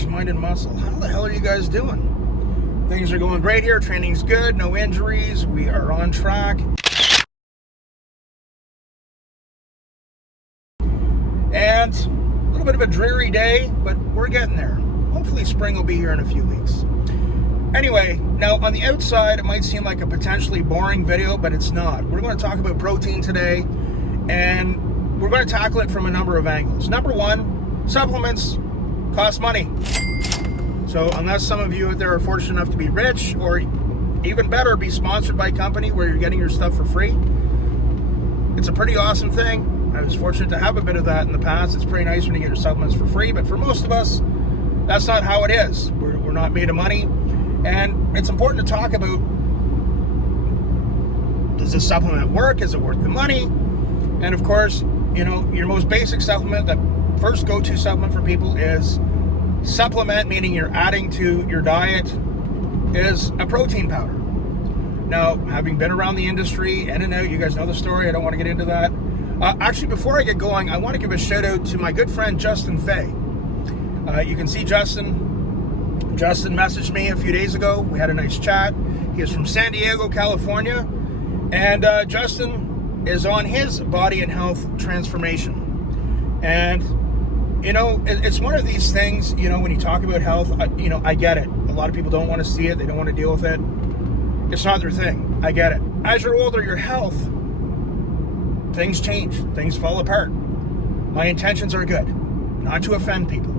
Physiques, Mind, and Muscle. How the hell are you guys doing? Things are going great here. Training's good. No injuries. We are on track. And a little bit of a dreary day, but we're getting there. Hopefully spring will be here in a few weeks. Anyway, now on the outside, it might seem like a potentially boring video, but it's not. We're going to talk about protein today, and we're going to tackle it from a number of angles. Number one, supplements cost money. So unless some of you out there are fortunate enough to be rich, or even better, be sponsored by a company where you're getting your stuff for free, it's a pretty awesome thing. I was fortunate to have a bit of that in the past. It's pretty nice when you get your supplements for free, but for most of us, that's not how it is. We're not made of money. And it's important to talk about, does this supplement work? Is it worth the money? And of course, you know, your most basic supplement, the first go-to supplement for people is supplement, meaning you're adding to your diet, is a protein powder. Now, having been around the industry, in and out, you guys know the story. I don't want to get into that. Actually, before I get going, I want to give a shout out to my good friend, Justin Fay. You can see Justin messaged me a few days ago. We had a nice chat. He is from San Diego, California. And Justin is on his body and health transformation. And, you know, it's one of these things, you know, when you talk about health, I get it. A lot of people don't want to see it. They don't want to deal with it. It's not their thing. I get it. As you're older, your health, things change. Things fall apart. My intentions are good, not to offend people.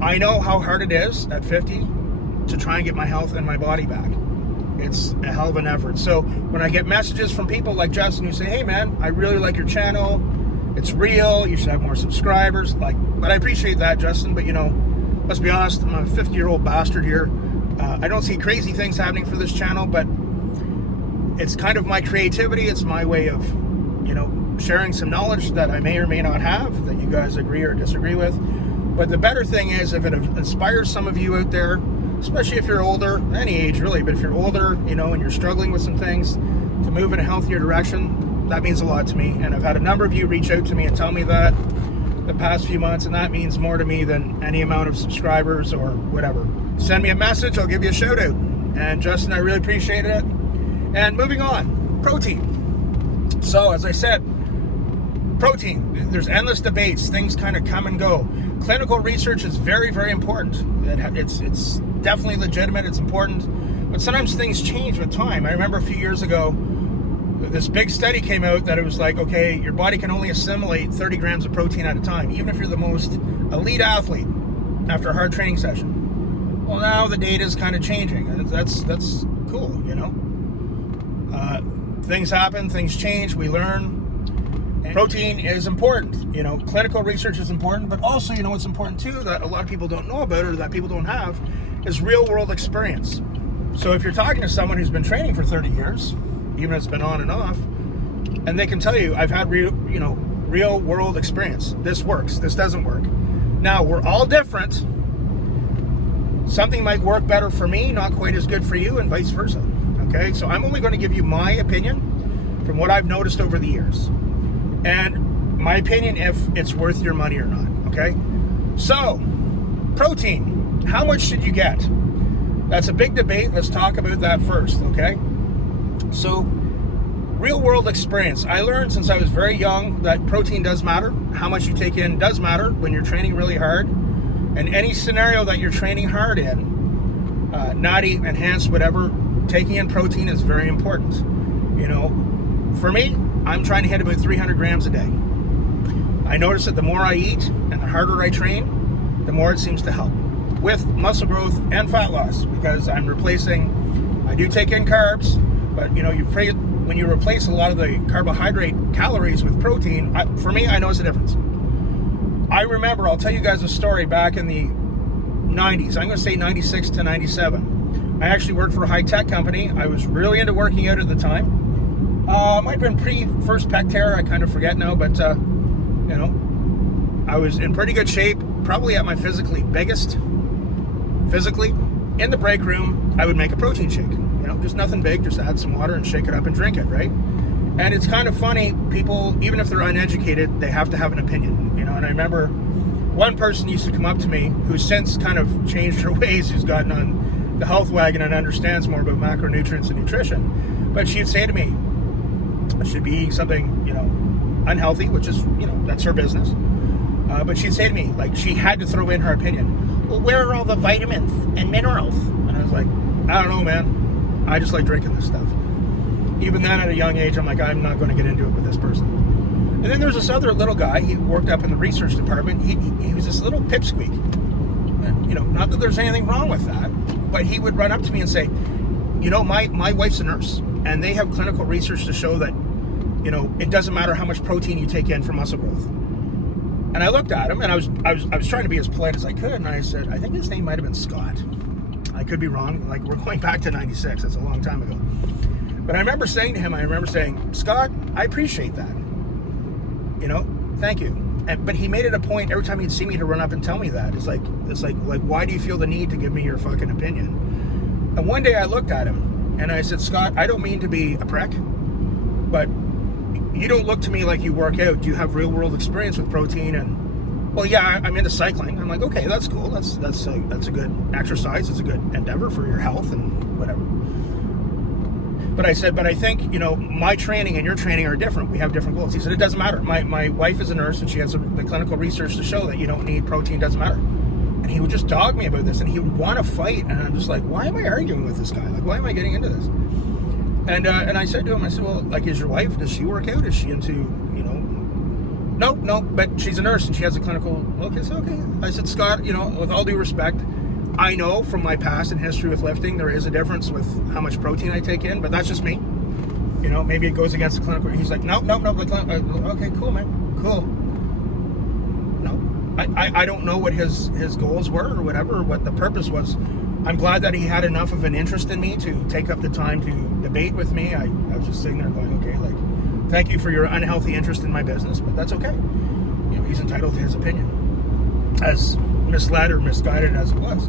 I know how hard it is at 50 to try and get my health and my body back. It's a hell of an effort. So when I get messages from people like Justin who say, hey man, I really like your channel. It's real. You should have more subscribers. But I appreciate that, Justin. But you know, let's be honest, I'm a 50-year-old bastard here. I don't see crazy things happening for this channel, but it's kind of my creativity. It's my way of, you know, sharing some knowledge that I may or may not have that you guys agree or disagree with. But the better thing is, if it inspires some of you out there, especially if you're older, any age really, but if you're older, you know, and you're struggling with some things, to move in a healthier direction, that means a lot to me. And I've had a number of you reach out to me and tell me that the past few months, and that means more to me than any amount of subscribers or whatever. Send me a message, I'll give you a shout out. And Justin, I really appreciate it. And moving on, protein. So as I said, protein, there's endless debates, things kind of come and go. Clinical research is very, very important. It's definitely legitimate, it's important, but sometimes things change with time. I remember a few years ago, this big study came out that it was like, okay, your body can only assimilate 30 grams of protein at a time, even if you're the most elite athlete after a hard training session. Well, now the data is kind of changing. That's cool, you know. Things happen, things change, we learn. Protein is important, you know, clinical research is important, but also, you know, what's important too that a lot of people don't know about or that people don't have is real world experience. So if you're talking to someone who's been training for 30 years, even if it's been on and off, and they can tell you, I've had real world experience. This works, this doesn't work. Now, we're all different. Something might work better for me, not quite as good for you, and vice versa. Okay, so I'm only going to give you my opinion from what I've noticed over the years. And my opinion, if it's worth your money or not, okay? So, protein, how much should you get? That's a big debate. Let's talk about that first, okay? So, real world experience. I learned since I was very young that protein does matter. How much you take in does matter when you're training really hard. And any scenario that you're training hard in, natty, enhanced, whatever, taking in protein is very important. You know, for me, I'm trying to hit about 300 grams a day. I notice that the more I eat and the harder I train, the more it seems to help with muscle growth and fat loss, because I'm replacing, I do take in carbs, but you know, when you replace a lot of the carbohydrate calories with protein, for me, I notice a difference. I remember, I'll tell you guys a story back in the 90s. I'm going to say 96 to 97. I actually worked for a high-tech company. I was really into working out at the time. Might have been pre-first pec tear, I kind of forget now, but, you know, I was in pretty good shape, probably at my physically biggest. Physically, in the break room, I would make a protein shake. You know, just nothing big, just add some water and shake it up and drink it, right? And it's kind of funny, people, even if they're uneducated, they have to have an opinion, you know, and I remember one person used to come up to me who's since kind of changed her ways, who's gotten on the health wagon and understands more about macronutrients and nutrition. But she'd say to me, I should be eating something, unhealthy, which is, that's her business. But she'd say to me, like, she had to throw in her opinion. Well, where are all the vitamins and minerals? And I was like, I don't know, man. I just like drinking this stuff. Even then, at a young age, I'm like, I'm not going to get into it with this person. And then there's this other little guy. He worked up in the research department. He was this little pipsqueak. And, not that there's anything wrong with that, but he would run up to me and say, my wife's a nurse, and they have clinical research to show that, it doesn't matter how much protein you take in for muscle growth. And I looked at him, and I was trying to be as polite as I could, and I said, I think his name might have been Scott. I could be wrong. Like, we're going back to 96. That's a long time ago. But I remember saying to him, Scott, I appreciate that. Thank you. But he made it a point every time he'd see me to run up and tell me that. It's like, why do you feel the need to give me your fucking opinion? And one day I looked at him and I said, Scott, I don't mean to be a prick, but you don't look to me like you work out. Do you have real world experience with protein? And well, yeah, I'm into cycling. I'm like, okay, that's cool. That's a good exercise. It's a good endeavor for your health and whatever. But I said, but I think, my training and your training are different. We have different goals. He said, it doesn't matter. My wife is a nurse, and she has the clinical research to show that you don't need protein. Doesn't matter. And he would just dog me about this, and he would want to fight. And I'm just like, why am I arguing with this guy? Like, why am I getting into this? And I said to him, well, like, is your wife, does she work out? Is she into, No, but she's a nurse, and she has a clinical, okay. I said, Scott, with all due respect, I know from my past and history with lifting, there is a difference with how much protein I take in, but that's just me. Maybe it goes against the clinical. He's like, no. Okay, cool, man. Cool. No, I don't know what his goals were or whatever, or what the purpose was. I'm glad that he had enough of an interest in me to take up the time to debate with me. I was just sitting there going, okay, like, thank you for your unhealthy interest in my business, but that's okay. He's entitled to his opinion, as misled or misguided as it was.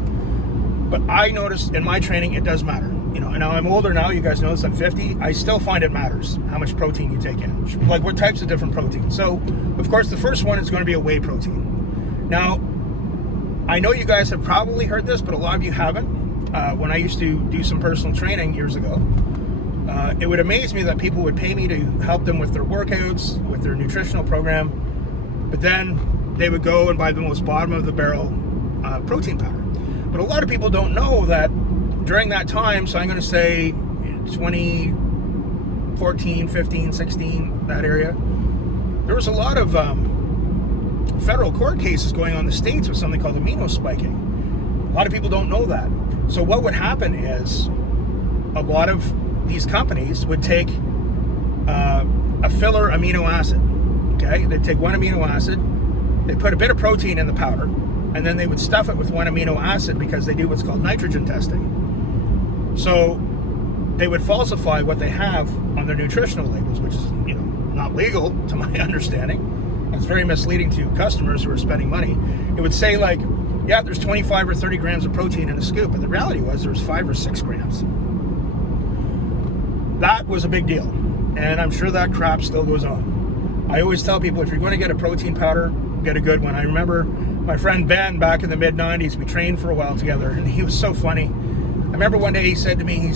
But I noticed in my training, it does matter. And now I'm older now. You guys know this. I'm 50. I still find it matters how much protein you take in. Like, what types of different protein. So, of course, the first one is going to be a whey protein. Now, I know you guys have probably heard this, but a lot of you haven't. When I used to do some personal training years ago, it would amaze me that people would pay me to help them with their workouts, with their nutritional program, but then they would go and buy the most bottom of the barrel protein powder. But a lot of people don't know that during that time, so I'm going to say 2014, 15, 16, that area, there was a lot of federal court cases going on in the States with something called amino spiking. A lot of people don't know that. So what would happen is a lot of these companies would take a filler amino acid. Okay, they'd take one amino acid, they'd put a bit of protein in the powder, and then they would stuff it with one amino acid because they do what's called nitrogen testing. So they would falsify what they have on their nutritional labels, which is, not legal to my understanding. It's very misleading to customers who are spending money. It would say, like, yeah, there's 25 or 30 grams of protein in a scoop, but the reality was there was 5 or 6 grams. That was a big deal, and I'm sure that crap still goes on. I always tell people, if you're going to get a protein powder, get a good one. I remember my friend Ben back in the mid-90s, we trained for a while together, and he was so funny. I remember one day he said to me,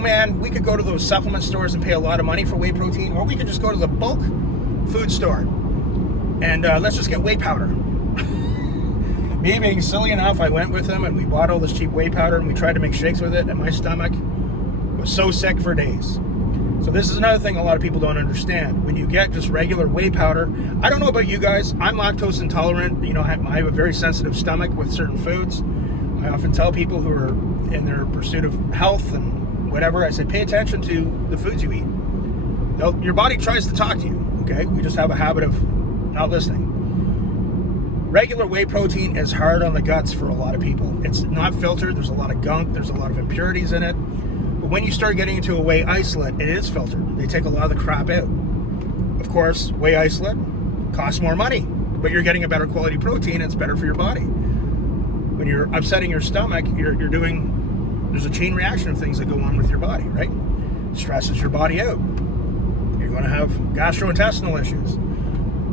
man, we could go to those supplement stores and pay a lot of money for whey protein, or we could just go to the bulk food store and let's just get whey powder. Me being silly enough, I went with him and we bought all this cheap whey powder and we tried to make shakes with it, and my stomach was so sick for days. So this is another thing a lot of people don't understand. When you get just regular whey powder, I don't know about you guys, I'm lactose intolerant. I have a very sensitive stomach with certain foods. I often tell people who are in their pursuit of health and whatever, I say, pay attention to the foods you eat. Your body tries to talk to you, okay? We just have a habit of not listening. Regular whey protein is hard on the guts for a lot of people. It's not filtered. There's a lot of gunk. There's a lot of impurities in it. But when you start getting into a whey isolate, it is filtered. They take a lot of the crap out. Of course, whey isolate costs more money, but you're getting a better quality protein, and it's better for your body. When you're upsetting your stomach, there's a chain reaction of things that go on with your body, right? Stresses your body out. You're going to have gastrointestinal issues.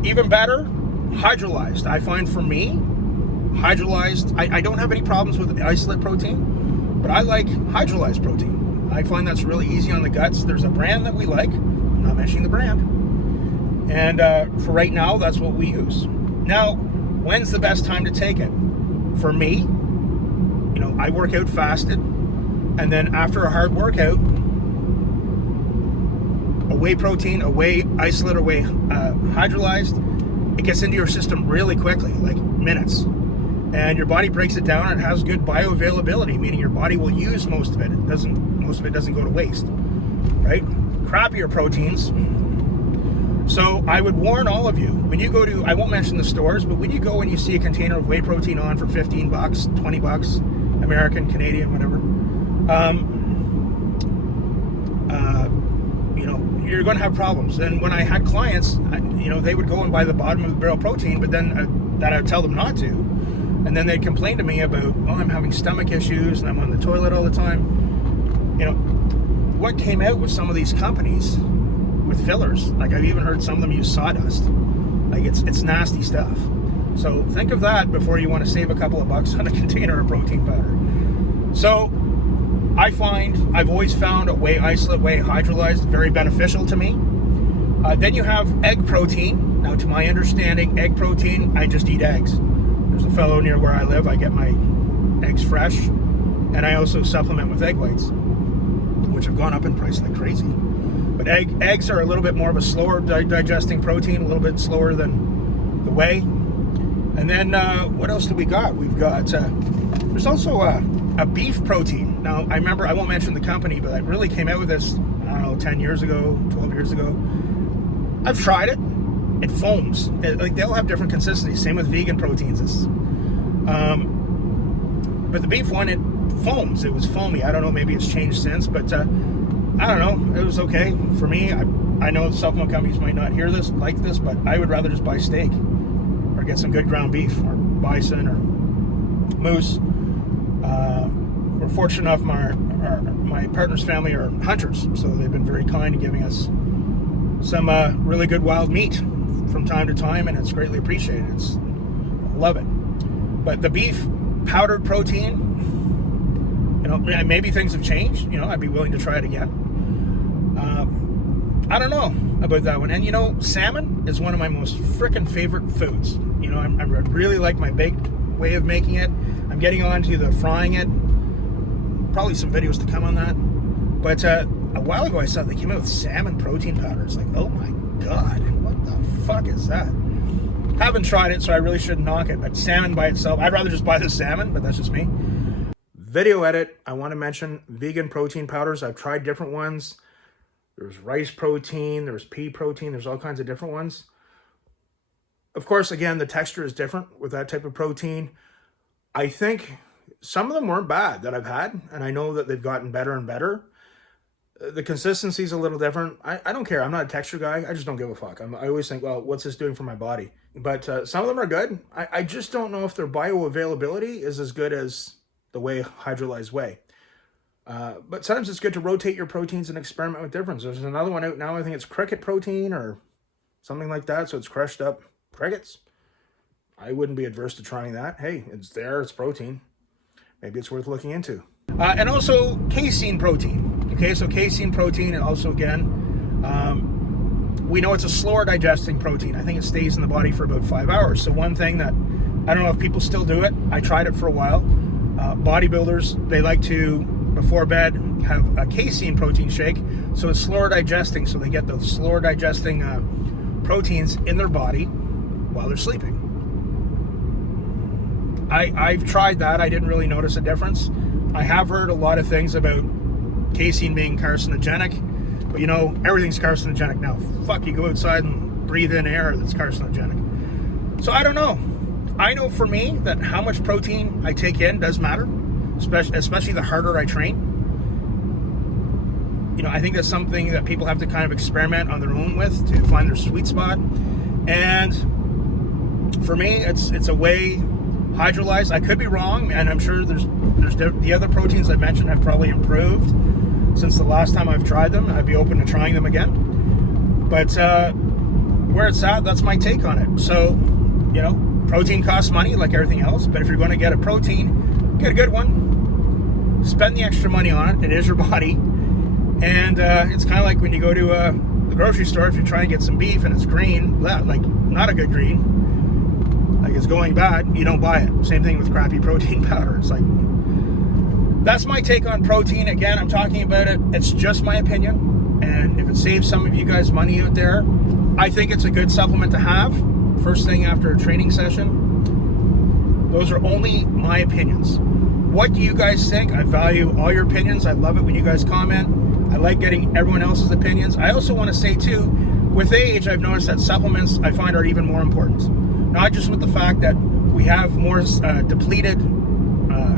Even better, hydrolyzed. I find for me, hydrolyzed, I don't have any problems with isolate protein, but I like hydrolyzed protein. I find that's really easy on the guts. There's a brand that we like. I'm not mentioning the brand. And for right now, that's what we use. Now, when's the best time to take it? For me, you know, I work out fasted, and then after a hard workout, a whey protein, a whey isolate, or whey hydrolyzed, it gets into your system really quickly, like minutes. And your body breaks it down and it has good bioavailability, meaning your body will use most of it. Most of it doesn't go to waste, right? Crappier proteins. So I would warn all of you, when you go to, I won't mention the stores, but when you go and you see a container of whey protein on for 15 bucks, 20 bucks, American, Canadian, whatever, you know, you're going to have problems. And when I had clients, you know, they would go and buy the bottom of the barrel protein, but then that I would tell them not to. And then they'd complain to me about, oh, I'm having stomach issues and I'm on the toilet all the time. You know, what came out with some of these companies with fillers, like I've even heard some of them use sawdust. Like it's nasty stuff. So think of that before you want to save a couple of bucks on a container of protein powder. So I've always found a whey isolate, whey hydrolyzed very beneficial to me. Then you have egg protein. Now, to my understanding, egg protein, I just eat eggs. There's a fellow near where I live. I get my eggs fresh, and I also supplement with egg whites, which have gone up in price like crazy. But eggs are a little bit more of a slower digesting protein, a little bit slower than the whey. And then what else do we got? We've got, there's also a beef protein. Now, I remember, I won't mention the company, but I really came out with this, I don't know, 10 years ago, 12 years ago. I've tried it. It foams. Like, they'll have different consistencies. Same with vegan proteins. But the beef one, it foams. It was foamy. I don't know, maybe it's changed since, but I don't know. It was okay for me. I know supplement companies might not hear this, like this, but I would rather just buy steak or get some good ground beef or bison or moose. We're fortunate enough, my partner's family are hunters, so they've been very kind to giving us some really good wild meat from time to time, and it's greatly appreciated. I love it. But the beef powdered protein, you know, maybe things have changed. You know, I'd be willing to try it again. I don't know about that one. And you know, salmon is one of my most freaking favorite foods. You know, I really like my baked way of making it. I'm getting on to the frying it. Probably some videos to come on that. But a while ago I saw they came out with salmon protein powder. It's like, oh my God, what the fuck is that? Haven't tried it, so I really shouldn't knock it. But salmon by itself, I'd rather just buy the salmon, but that's just me. Video edit, I want to mention vegan protein powders. I've tried different ones. There's rice protein, there's pea protein, there's all kinds of different ones. Of course, again, the texture is different with that type of protein. I think some of them weren't bad that I've had, and I know that they've gotten better and better. The consistency is a little different. I don't care. I'm not a texture guy. I just don't give a fuck. I always think, well, what's this doing for my body? But some of them are good. I just don't know if their bioavailability is as good as the whey hydrolyzed whey. But sometimes it's good to rotate your proteins and experiment with difference. There's another one out now. I think it's cricket protein or something like that. So it's crushed up crickets. I wouldn't be adverse to trying that. Hey, it's there. It's protein. Maybe it's worth looking into. And also casein protein. Okay, so casein protein, and also again, we know it's a slower digesting protein. I think it stays in the body for about 5 hours. So one thing that, I don't know if people still do it. I tried it for a while. Bodybuilders, they like to, before bed, have a casein protein shake. So it's slower digesting. So they get those slower digesting proteins in their body while they're sleeping. I've tried that. I didn't really notice a difference. I have heard a lot of things about casein being carcinogenic, but you know, everything's carcinogenic now. Fuck, you go outside and breathe in air that's carcinogenic. So I don't know. I know for me that how much protein I take in does matter, especially the harder I train. You know, I think that's something that people have to kind of experiment on their own with to find their sweet spot. And for me, it's a whey hydrolyzed. I could be wrong, and I'm sure there's the other proteins I mentioned have probably improved since the last time I've tried them. I'd be open to trying them again. But where it's at, that's my take on it. So you know, protein costs money like everything else, but if you're going to get a protein, get a good one. Spend the extra money on it. It is your body. And it's kind of like when you go to the grocery store, if you're trying to get some beef and it's green, like not a good green, like it's going bad, you don't buy it. Same thing with crappy protein powder. It's like, that's my take on protein. Again, I'm talking about it. It's just my opinion. And if it saves some of you guys money out there, I think it's a good supplement to have first thing after a training session. Those are only my opinions. What do you guys think? I value all your opinions. I love it when you guys comment. I like getting everyone else's opinions. I also want to say too, with age, I've noticed that supplements I find are even more important. Not just with the fact that we have more depleted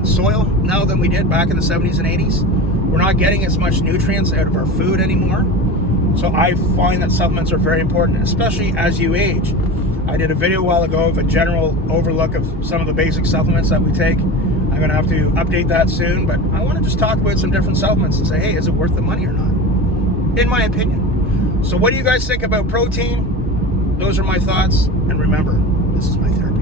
soil now than we did back in the 70s and 80s. We're not getting as much nutrients out of our food anymore. So I find that supplements are very important, especially as you age. I did a video a while ago of a general overlook of some of the basic supplements that we take. I'm going to have to update that soon, but I want to just talk about some different supplements and say, hey, is it worth the money or not? In my opinion. So what do you guys think about protein? Those are my thoughts. And remember, this is my therapy.